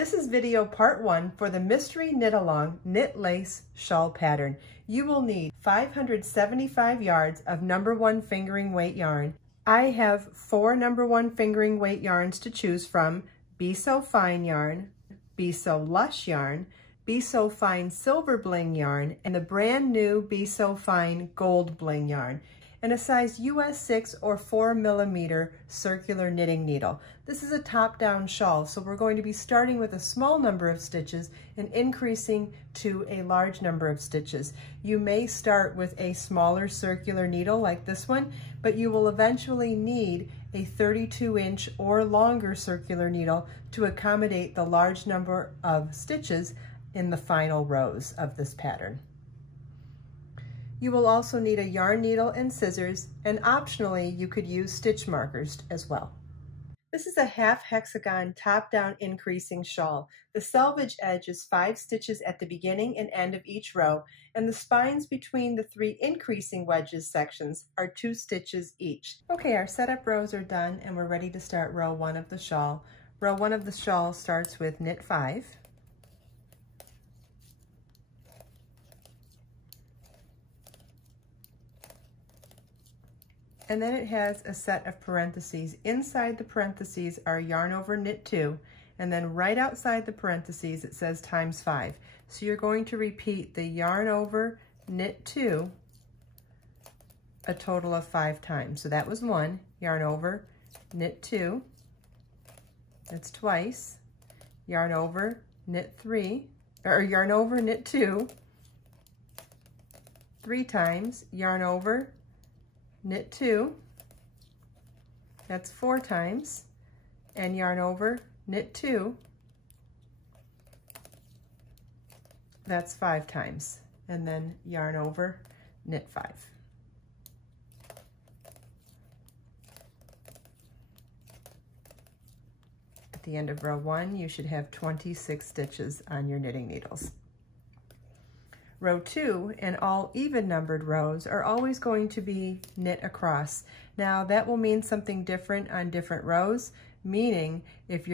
This is video part 1 for the Mystery Knit Along Knit Lace Shawl pattern. You will need 575 yards of number 1 fingering weight yarn. I have 4 number 1 fingering weight yarns to choose from: Be So Fine yarn, Be So Lush yarn, Be So Fine Silver Bling yarn, and the brand new Be So Fine Gold Bling yarn, and a size US 6 or 4 millimeter circular knitting needle. This is a top-down shawl, so we're going to be starting with a small number of stitches and increasing to a large number of stitches. You may start with a smaller circular needle like this one, but you will eventually need a 32-inch or longer circular needle to accommodate the large number of stitches in the final rows of this pattern. You will also need a yarn needle and scissors, and optionally you could use stitch markers as well. This is a half hexagon top-down increasing shawl. The selvage edge is 5 stitches at the beginning and end of each row, and the spines between the 3 increasing wedges sections are 2 stitches each. Okay, our setup rows are done and we're ready to start row 1 of the shawl. Row 1 of the shawl starts with knit 5. And then it has a set of parentheses. Inside the parentheses are yarn over knit 2, and then right outside the parentheses it says times 5. So you're going to repeat the yarn over knit 2 a total of 5 times. So that was 1, yarn over knit 2, that's twice, yarn over knit 3, or yarn over knit 2, 3 times, yarn over knit 2, that's 4 times, and yarn over knit 2, that's 5 times, and then yarn over knit 5. At the end of row 1, you should have 26 stitches on your knitting needles. Row 2 and all even numbered rows are always going to be knit across. Now that will mean something different on different rows, meaning if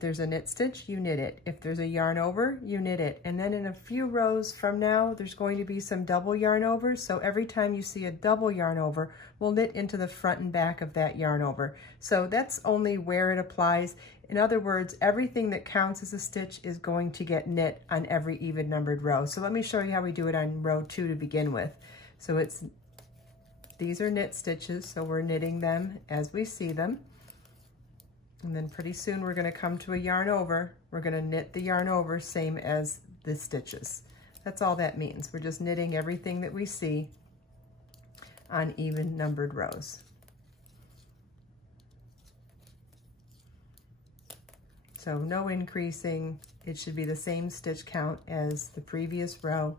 there's a knit stitch, you knit it. If there's a yarn over, you knit it. And then in a few rows from now, there's going to be some double yarn overs. So every time you see a double yarn over, we'll knit into the front and back of that yarn over. So that's only where it applies. In other words, everything that counts as a stitch is going to get knit on every even numbered row. So let me show you how we do it on row 2 to begin with. So these are knit stitches, so we're knitting them as we see them. And then pretty soon we're going to come to a yarn over. We're going to knit the yarn over same as the stitches. That's all that means. We're just knitting everything that we see on even numbered rows. So no increasing, it should be the same stitch count as the previous row.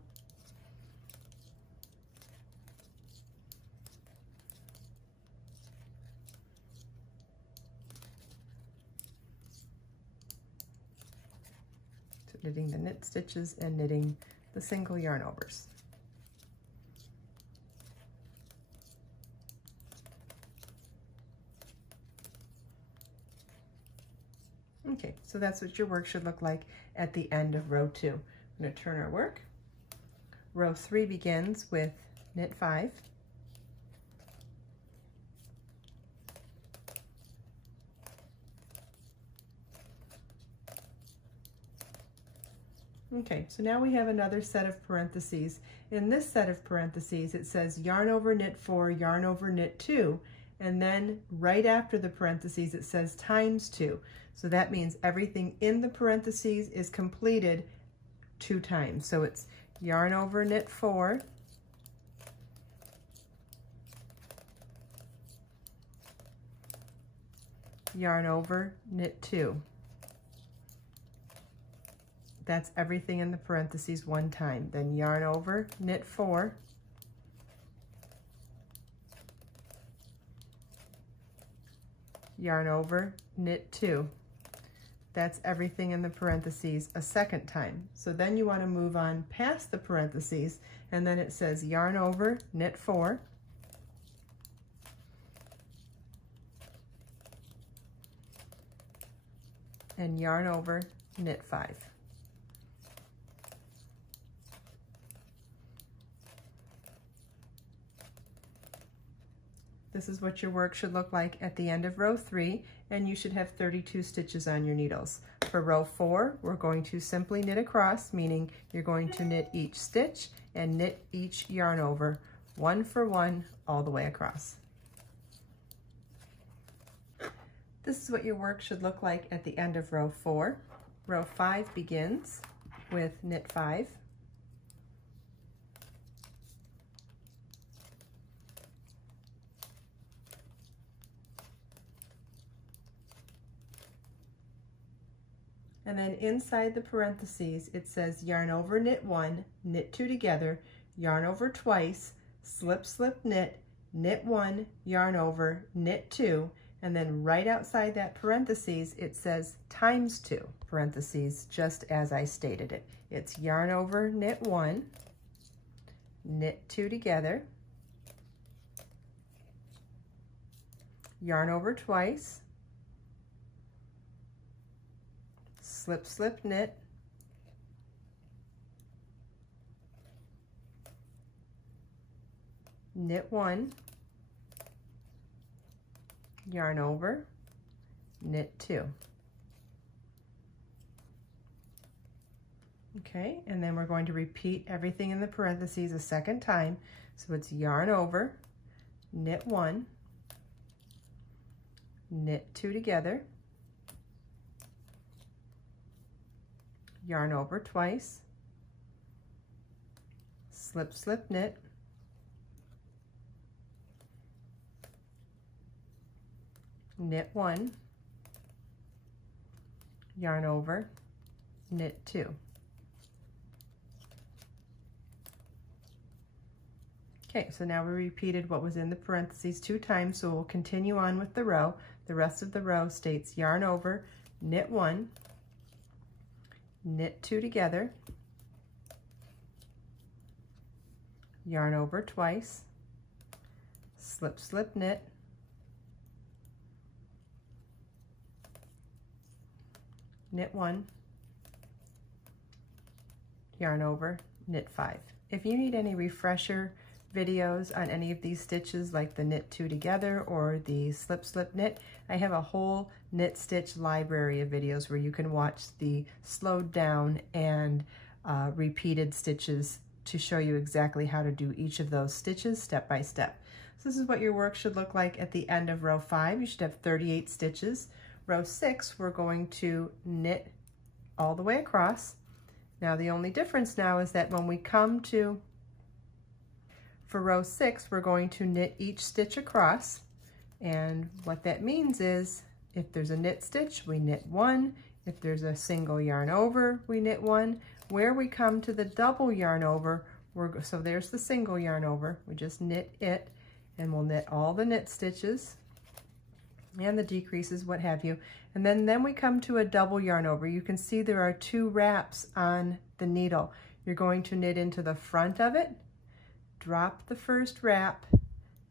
So knitting the knit stitches and knitting the single yarn overs. Okay, so that's what your work should look like at the end of row 2. I'm going to turn our work. Row 3 begins with knit 5. Okay, so now we have another set of parentheses. In this set of parentheses, it says yarn over knit 4, yarn over knit 2, and then right after the parentheses, it says times 2. So that means everything in the parentheses is completed 2 times. So it's yarn over knit 4, yarn over knit 2. That's everything in the parentheses 1 time. Then yarn over knit 4, yarn over knit 2. That's everything in the parentheses a 2nd time. So then you want to move on past the parentheses, and then it says yarn over knit 4, and yarn over knit 5. This is what your work should look like at the end of row 3, and you should have 32 stitches on your needles. For row 4, we're going to simply knit across, meaning you're going to knit each stitch and knit each yarn over, one for one, all the way across. This is what your work should look like at the end of row 4. Row 5 begins with knit 5. And then inside the parentheses, it says yarn over, knit 1, knit 2 together, yarn over twice, slip, slip, knit, knit 1, yarn over, knit 2, and then right outside that parentheses, it says times 2, parentheses, just as I stated it. It's yarn over, knit 1, knit 2 together, yarn over twice, slip, slip, knit, knit 1, yarn over, knit 2. Okay, and then we're going to repeat everything in the parentheses a second time. So it's yarn over, knit 1, knit 2 together, yarn over twice, slip, slip, knit, knit 1, yarn over, knit 2. Okay, so now we repeated what was in the parentheses 2 times, so we'll continue on with the row. The rest of the row states yarn over, knit 1, knit 2 together, yarn over twice, slip, slip, knit, knit 1, yarn over, knit 5. If you need any refresher videos on any of these stitches, like the knit 2 together or the slip, slip, knit, I have a whole knit stitch library of videos where you can watch the slowed down and repeated stitches to show you exactly how to do each of those stitches step by step. So this is what your work should look like at the end of row 5. You should have 38 stitches. Row 6, we're going to knit all the way across. Now the only difference now is that when we come to, for row 6, we're going to knit each stitch across. And what that means is, if there's a knit stitch, we knit 1. If there's a single yarn over, we knit 1. Where we come to the double yarn over, so there's the single yarn over, we just knit it, and we'll knit all the knit stitches and the decreases, what have you. And then we come to a double yarn over. You can see there are 2 wraps on the needle. You're going to knit into the front of it, drop the first wrap,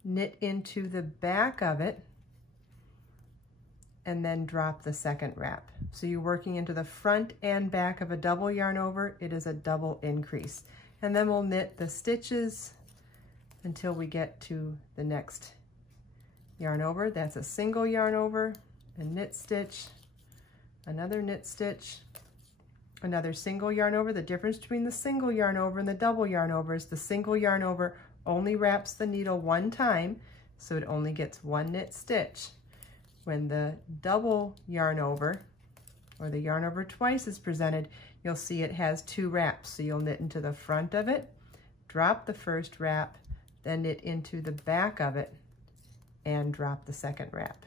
knit into the back of it, and then drop the second wrap. So you're working into the front and back of a double yarn over. It is a double increase. And then we'll knit the stitches until we get to the next yarn over. That's a single yarn over, a knit stitch, another knit stitch, another single yarn over. The difference between the single yarn over and the double yarn over is the single yarn over only wraps the needle 1 time, so it only gets 1 knit stitch. When the double yarn over, or the yarn over twice, is presented, you'll see it has 2 wraps. So you'll knit into the front of it, drop the first wrap, then knit into the back of it, and drop the second wrap.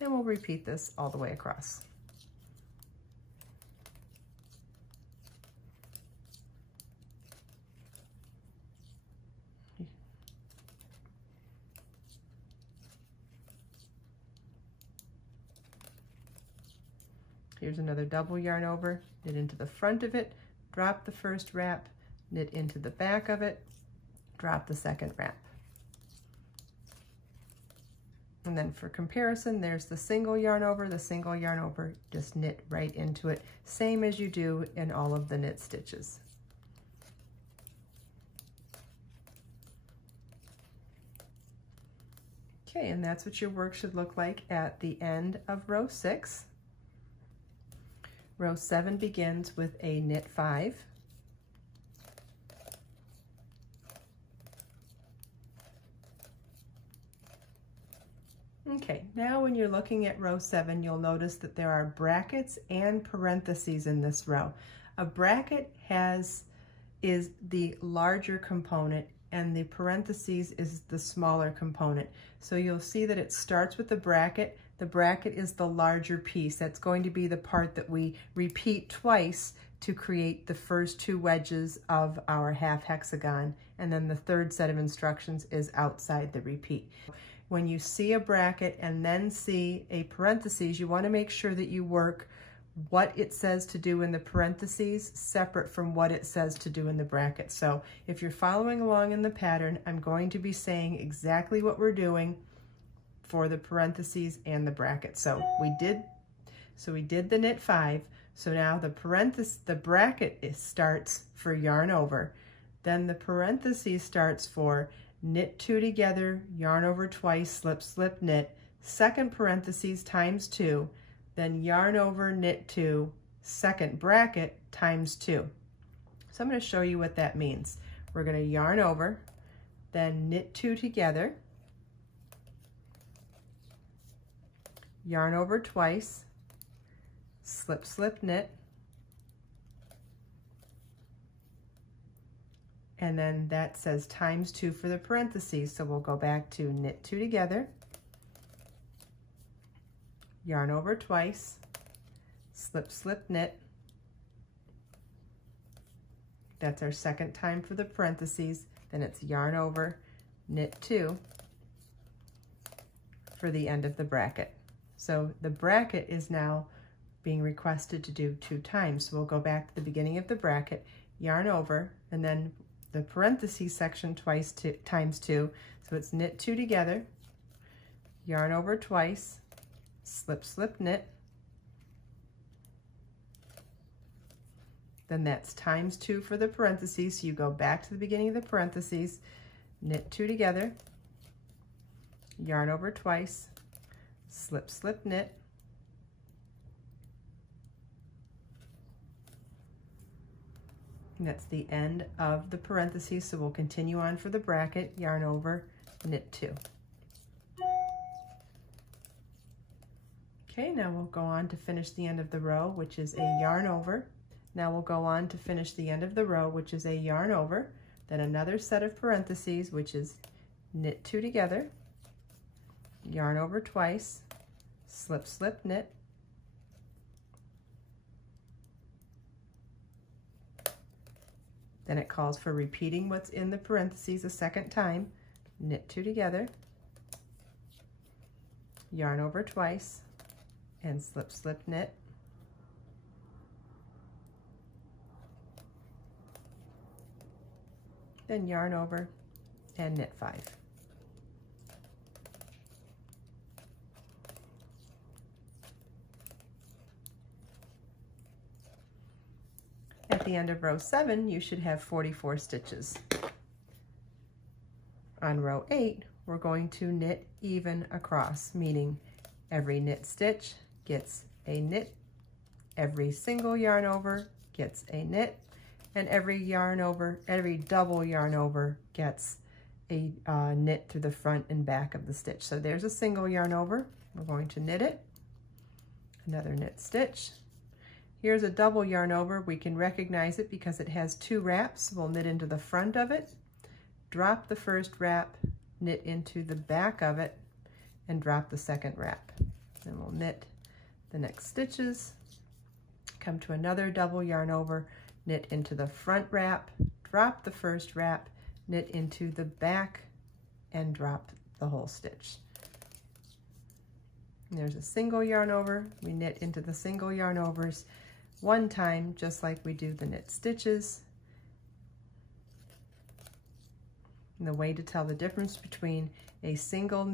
And we'll repeat this all the way across. Here's another double yarn over, knit into the front of it, drop the first wrap, knit into the back of it, drop the second wrap. And then for comparison, there's the single yarn over, just knit right into it, same as you do in all of the knit stitches. Okay, and that's what your work should look like at the end of row 6. Row 7 begins with a knit 5. Okay, now when you're looking at row 7, you'll notice that there are brackets and parentheses in this row. A bracket is the larger component and the parentheses is the smaller component. So you'll see that it starts with the bracket. The bracket is the larger piece. That's going to be the part that we repeat twice to create the first 2 wedges of our half hexagon, and then the third set of instructions is outside the repeat. When you see a bracket and then see a parentheses, you want to make sure that you work what it says to do in the parentheses separate from what it says to do in the bracket. So if you're following along in the pattern, I'm going to be saying exactly what we're doing for the parentheses and the bracket. So we did the knit 5. So now the bracket starts for yarn over. Then the parentheses starts for knit 2 together, yarn over twice, slip, slip, knit, second parentheses times 2, then yarn over, knit 2, second bracket times 2. So I'm going to show you what that means. We're going to yarn over, then knit 2 together, yarn over twice, slip, slip, knit, and then that says times 2 for the parentheses. So we'll go back to knit 2 together, yarn over twice, slip, slip, knit. That's our second time for the parentheses. Then it's yarn over, knit 2 for the end of the bracket. So the bracket is now being requested to do 2 times. So we'll go back to the beginning of the bracket, yarn over, and then the parentheses section times 2. So it's knit 2 together, yarn over twice, slip, slip, knit. Then that's times 2 for the parentheses. So you go back to the beginning of the parentheses, knit 2 together, yarn over twice, slip, slip, knit. And that's the end of the parentheses. So we'll continue on for the bracket, yarn over, knit 2. Okay, now we'll go on to finish the end of the row, which is a yarn over. Now we'll go on to finish the end of the row, which is a yarn over, then another set of parentheses, which is knit 2 together, yarn over twice, slip, slip, knit. Then it calls for repeating what's in the parentheses a second time, knit 2 together, yarn over twice, and slip, slip, knit. Then yarn over and knit 5. At the end of row 7, you should have 44 stitches. On row 8, we're going to knit even across, meaning every knit stitch gets a knit, every single yarn over gets a knit, and every double yarn over gets a knit through the front and back of the stitch. So there's a single yarn over. We're going to knit it, another knit stitch. Here's a double yarn over. We can recognize it because it has 2 wraps. We'll knit into the front of it, drop the first wrap, knit into the back of it, and drop the second wrap. Then we'll knit the next stitches, come to another double yarn over, knit into the front wrap, drop the first wrap, knit into the back, and drop the whole stitch. And there's a single yarn over. We knit into the single yarn overs 1 time, just like we do the knit stitches. And the way to tell the difference between a single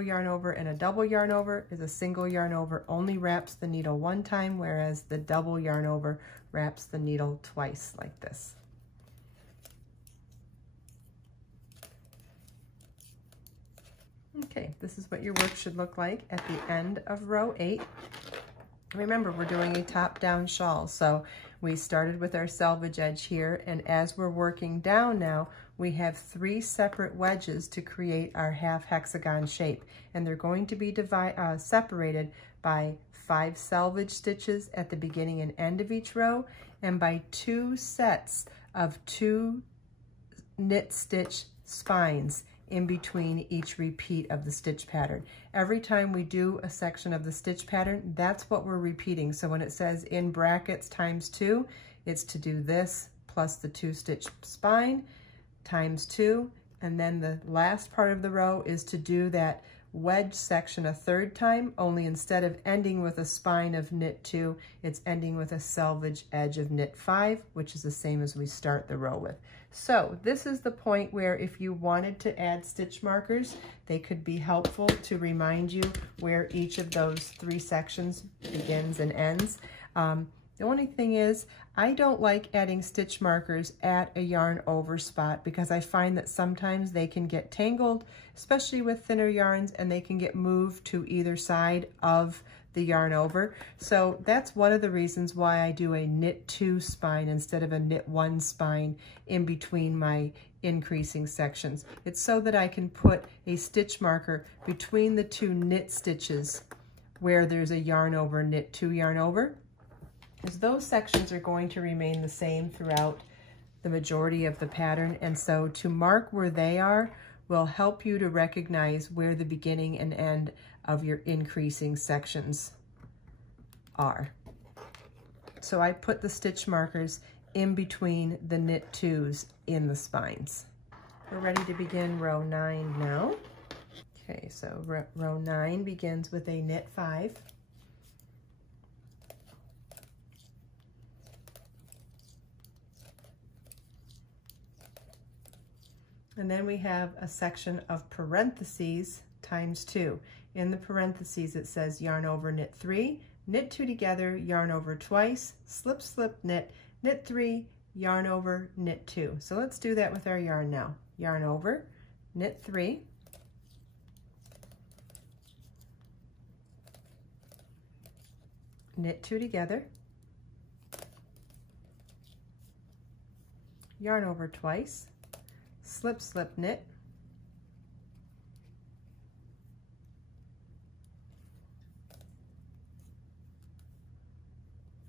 yarn over and a double yarn over is a single yarn over only wraps the needle one time, whereas the double yarn over wraps the needle twice, like this. Okay, this is what your work should look like at the end of row 8. Remember, we're doing a top-down shawl, so we started with our selvage edge here, and as we're working down now, we have 3 separate wedges to create our half hexagon shape, and they're going to be separated by 5 selvage stitches at the beginning and end of each row, and by 2 sets of 2 knit stitch spines in between each repeat of the stitch pattern. Every time we do a section of the stitch pattern, that's what we're repeating. So when it says in brackets times 2, it's to do this plus the 2 stitch spine times 2, and then the last part of the row is to do that wedge section a 3rd time, only instead of ending with a spine of knit 2, it's ending with a selvage edge of knit 5, which is the same as we start the row with. So this is the point where if you wanted to add stitch markers, they could be helpful to remind you where each of those 3 sections begins and ends. The only thing is, I don't like adding stitch markers at a yarn over spot because I find that sometimes they can get tangled, especially with thinner yarns, and they can get moved to either side of the yarn over. So that's one of the reasons why I do a knit 2 spine instead of a knit 1 spine in between my increasing sections. It's so that I can put a stitch marker between the 2 knit stitches where there's a yarn over, knit 2 yarn over, because those sections are going to remain the same throughout the majority of the pattern. And so to mark where they are will help you to recognize where the beginning and end of your increasing sections are. So I put the stitch markers in between the knit 2s in the spines. We're ready to begin row 9 now. Okay, so row 9 begins with a knit 5. And then we have a section of parentheses times 2. In the parentheses it says yarn over, knit 3, knit 2 together, yarn over twice, slip, slip, knit, knit 3, yarn over, knit 2. So let's do that with our yarn now. Yarn over, knit 3, knit 2 together, yarn over twice, slip, slip, knit,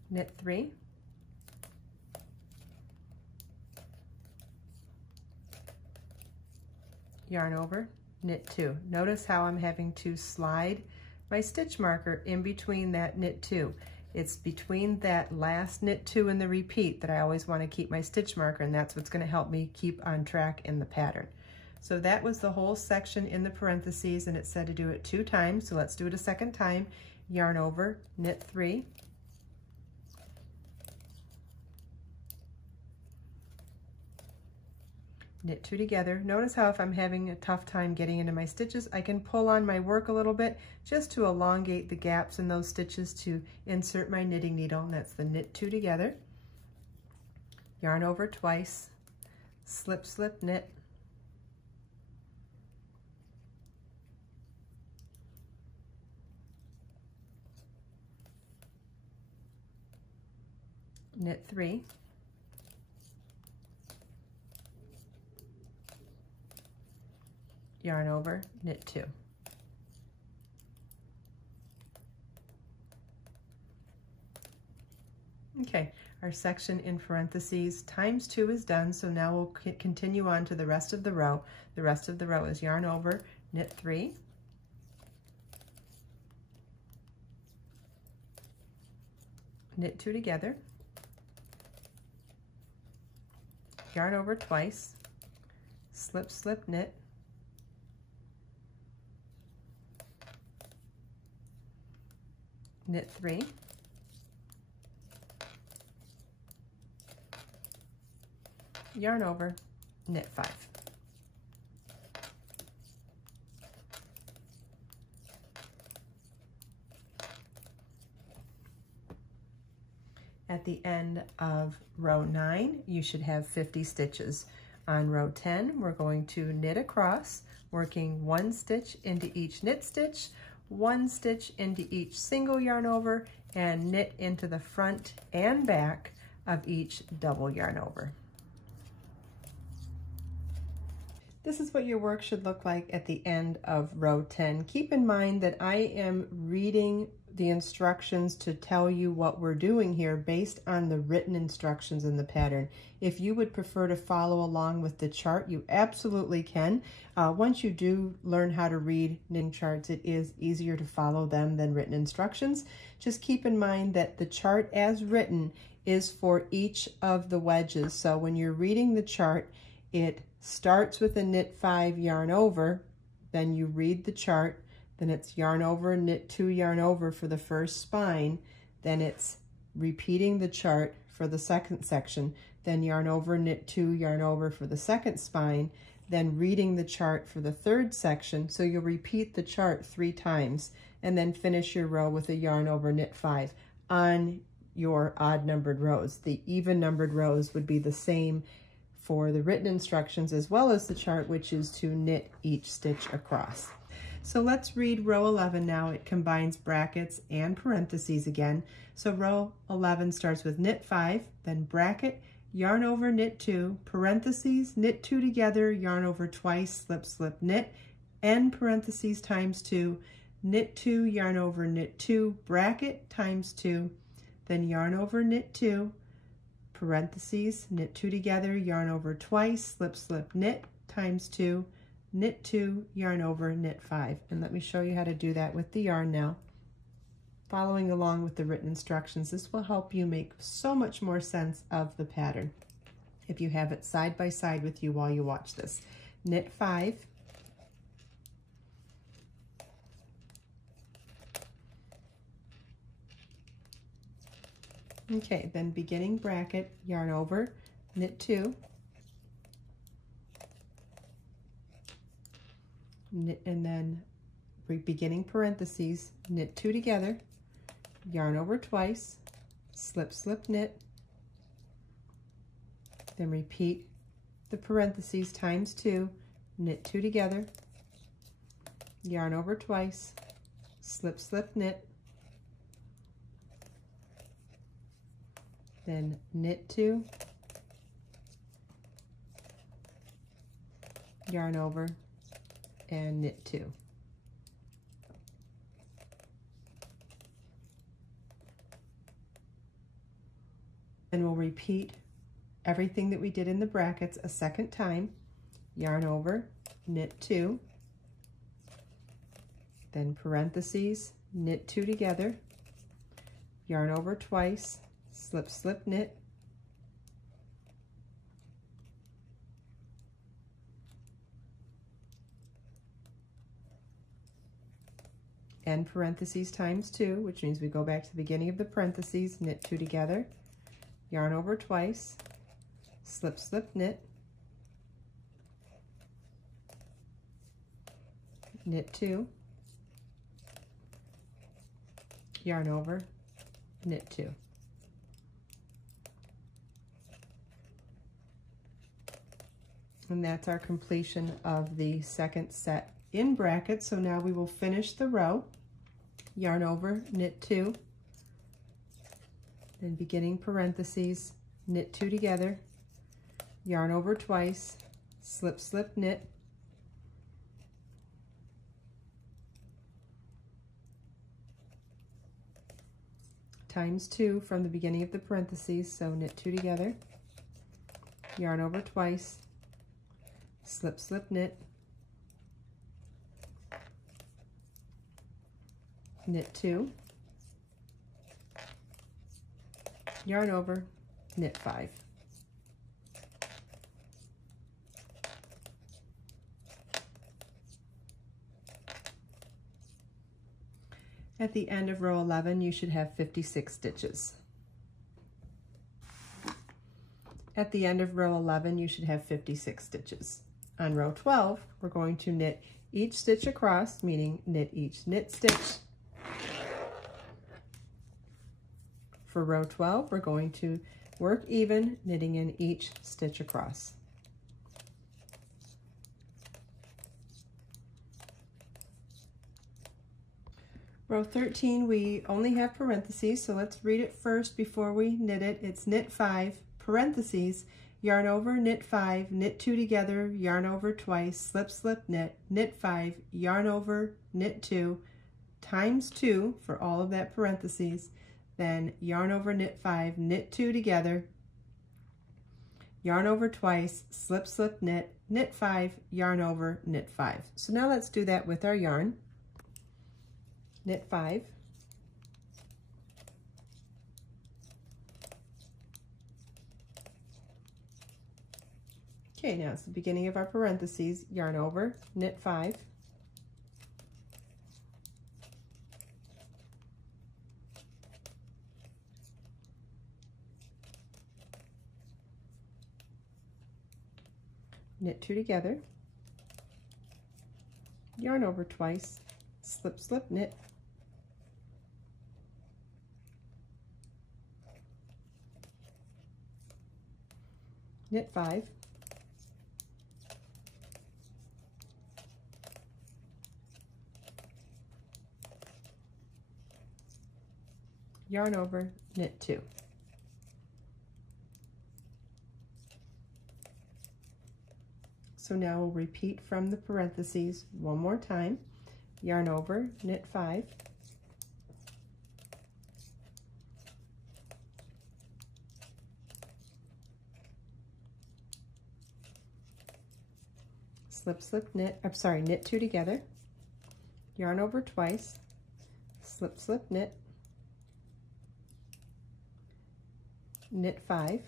knit 3, yarn over, knit 2. Notice how I'm having to slide my stitch marker in between that knit 2. It's between that last knit 2 and the repeat that I always want to keep my stitch marker, and that's what's going to help me keep on track in the pattern. So that was the whole section in the parentheses, and it said to do it 2 times, so let's do it a second time. Yarn over, knit 3, knit 2 together. Notice how if I'm having a tough time getting into my stitches, I can pull on my work a little bit just to elongate the gaps in those stitches to insert my knitting needle, and that's the knit 2 together, yarn over twice, slip, slip, knit, knit 3, yarn over, knit 2. Okay, our section in parentheses times 2 is done, so now we'll continue on to the rest of the row. The rest of the row is yarn over, knit 3, knit 2 together, yarn over twice, slip, slip, knit, knit 3, yarn over, knit 5. At the end of row 9, you should have 50 stitches. On row 10, we're going to knit across, working 1 stitch into each knit stitch, 1 stitch into each single yarn over, and knit into the front and back of each double yarn over. This is what your work should look like at the end of row 10. Keep in mind that I am reading the instructions to tell you what we're doing here based on the written instructions in the pattern. If you would prefer to follow along with the chart, you absolutely can. Once you do learn how to read knitting charts, it is easier to follow them than written instructions. Just keep in mind that the chart as written is for each of the wedges. So when you're reading the chart, it starts with a knit 5, yarn over, then you read the chart, then it's yarn over, knit 2, yarn over for the first spine, then it's repeating the chart for the second section, then yarn over, knit 2, yarn over for the second spine, then reading the chart for the third section. So you'll repeat the chart 3 times and then finish your row with a yarn over, knit 5 on your odd numbered rows. The even numbered rows would be the same for the written instructions as well as the chart, which is to knit each stitch across. So let's read row 11 now. It combines brackets and parentheses again. So row 11 starts with knit 5, then bracket, yarn over, knit 2, parentheses, knit 2 together, yarn over twice, slip, slip, knit, end parentheses times 2, knit 2, yarn over, knit 2, bracket times 2, then yarn over, knit 2, parentheses, knit 2 together, yarn over twice, slip, slip, knit times 2, knit 2, yarn over, knit 5. And let me show you how to do that with the yarn now. Following along with the written instructions, this will help you make so much more sense of the pattern if you have it side by side with you while you watch this. Knit 5, okay, then beginning bracket, yarn over, knit 2, knit, and then beginning parentheses, knit 2 together, yarn over twice, slip, slip, knit, then repeat the parentheses times 2, knit 2 together, yarn over twice, slip, slip, knit, then knit 2, yarn over, and knit 2. And we'll repeat everything that we did in the brackets a second time. Yarn over, knit 2, then parentheses, knit 2 together, yarn over twice, slip, slip, knit, end parentheses times 2, which means we go back to the beginning of the parentheses, knit 2 together, yarn over twice, slip, slip, knit, knit 2, yarn over, knit 2. And that's our completion of the second set in brackets. So now we will finish the row, yarn over, knit 2, then beginning parentheses, knit 2 together, yarn over twice, slip, slip, knit, times 2 from the beginning of the parentheses, so knit 2 together, yarn over twice, slip, slip, knit, knit 2, yarn over, knit 5. At the end of row 11, you should have 56 stitches. At the end of row 11, you should have 56 stitches. On row 12, we're going to knit each stitch across, meaning knit each knit stitch For row 12, we're going to work even, knitting in each stitch across. Row 13, we only have parentheses, so let's read it first before we knit it. It's knit 5, parentheses, yarn over, knit 5, knit 2 together, yarn over twice, slip, slip, knit 5, yarn over, knit 2, times 2 for all of that parentheses, then yarn over, knit 5, knit 2 together, yarn over twice, slip, slip, knit 5, yarn over, knit 5. So now let's do that with our yarn. Knit 5, okay, now it's the beginning of our parentheses, yarn over, knit 5, knit 2 together, yarn over twice, slip, slip, knit 5, yarn over, knit 2. So now we'll repeat from the parentheses one more time. Yarn over, knit 5, slip, slip, knit 2 together, yarn over twice, slip, slip, knit 5,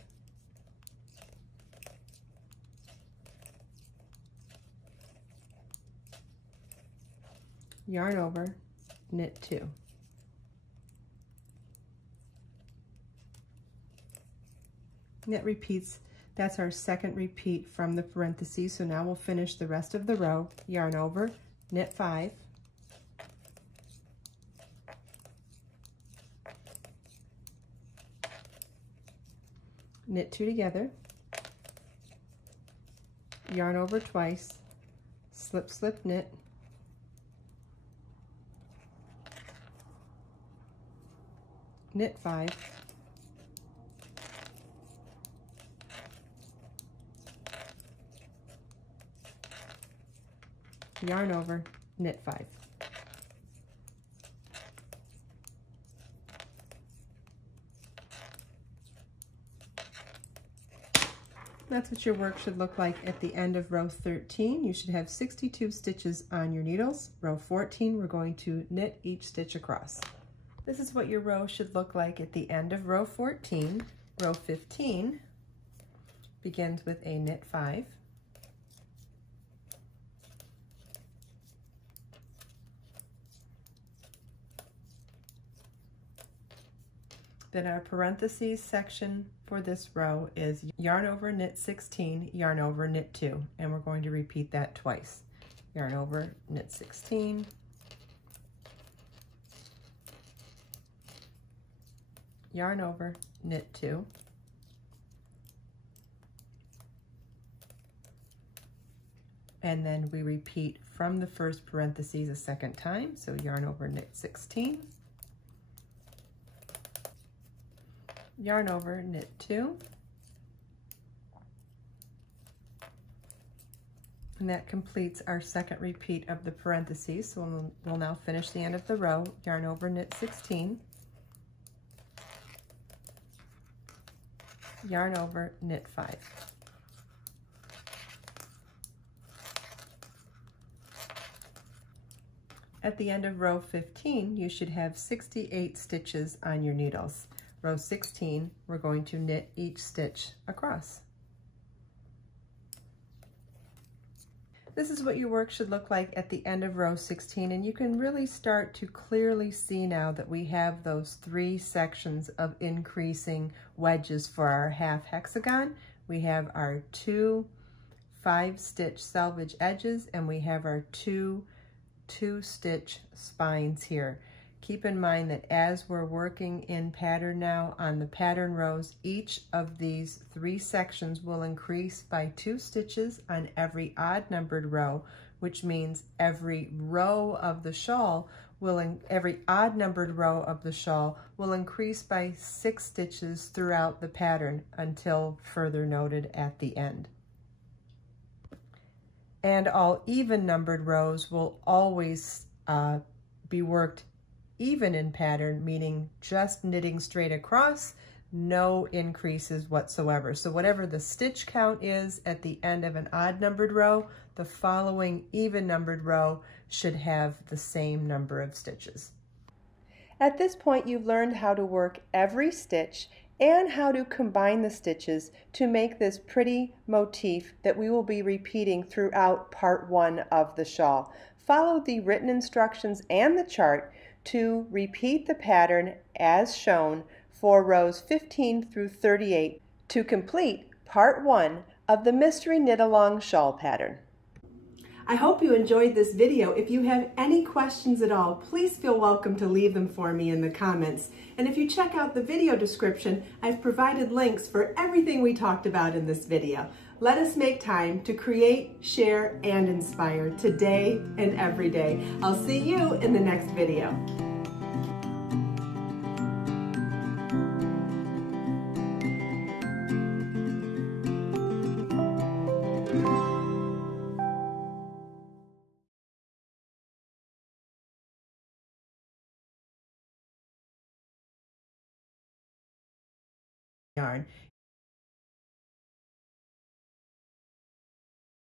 yarn over, knit 2. And that repeats. That's our second repeat from the parentheses. So now we'll finish the rest of the row. Yarn over, knit 5, knit 2 together, yarn over twice, slip, slip, knit, knit 5, yarn over, knit 5. That's what your work should look like at the end of row 13. You should have 62 stitches on your needles. Row 14, we're going to knit each stitch across. This is what your row should look like at the end of row 14. Row 15 begins with a knit 5, then our parentheses section for this row is yarn over, knit 16, yarn over, knit 2, and we're going to repeat that twice. Yarn over, knit 16, yarn over, knit 2, and then we repeat from the first parentheses a second time. So yarn over, knit 16, yarn over, knit 2, and that completes our second repeat of the parentheses. So we'll now finish the end of the row. Yarn over, knit 16, yarn over, knit 5. At the end of row 15, you should have 68 stitches on your needles. Row 16, we're going to knit each stitch across. This is what your work should look like at the end of row 16, and you can really start to clearly see now that we have those 3 sections of increasing wedges for our half hexagon. We have our 2 5-stitch selvage edges, and we have our 2 2-stitch spines here. Keep in mind that as we're working in pattern now on the pattern rows, each of these 3 sections will increase by 2 stitches on every odd numbered row, which means every row of the shawl every odd numbered row of the shawl will increase by 6 stitches throughout the pattern until further noted at the end. And all even numbered rows will always be worked even in pattern, meaning just knitting straight across, no increases whatsoever. So whatever the stitch count is at the end of an odd numbered row, the following even numbered row should have the same number of stitches. At this point, you've learned how to work every stitch and how to combine the stitches to make this pretty motif that we will be repeating throughout part 1 of the shawl. Follow the written instructions and the chart to repeat the pattern as shown for rows 15 through 38 to complete part 1 of the Mystery Knit Along shawl pattern. I hope you enjoyed this video. If you have any questions at all, please feel welcome to leave them for me in the comments. And if you check out the video description, I've provided links for everything we talked about in this video. Let us make time to create, share, and inspire today and every day. I'll see you in the next video. Yarn.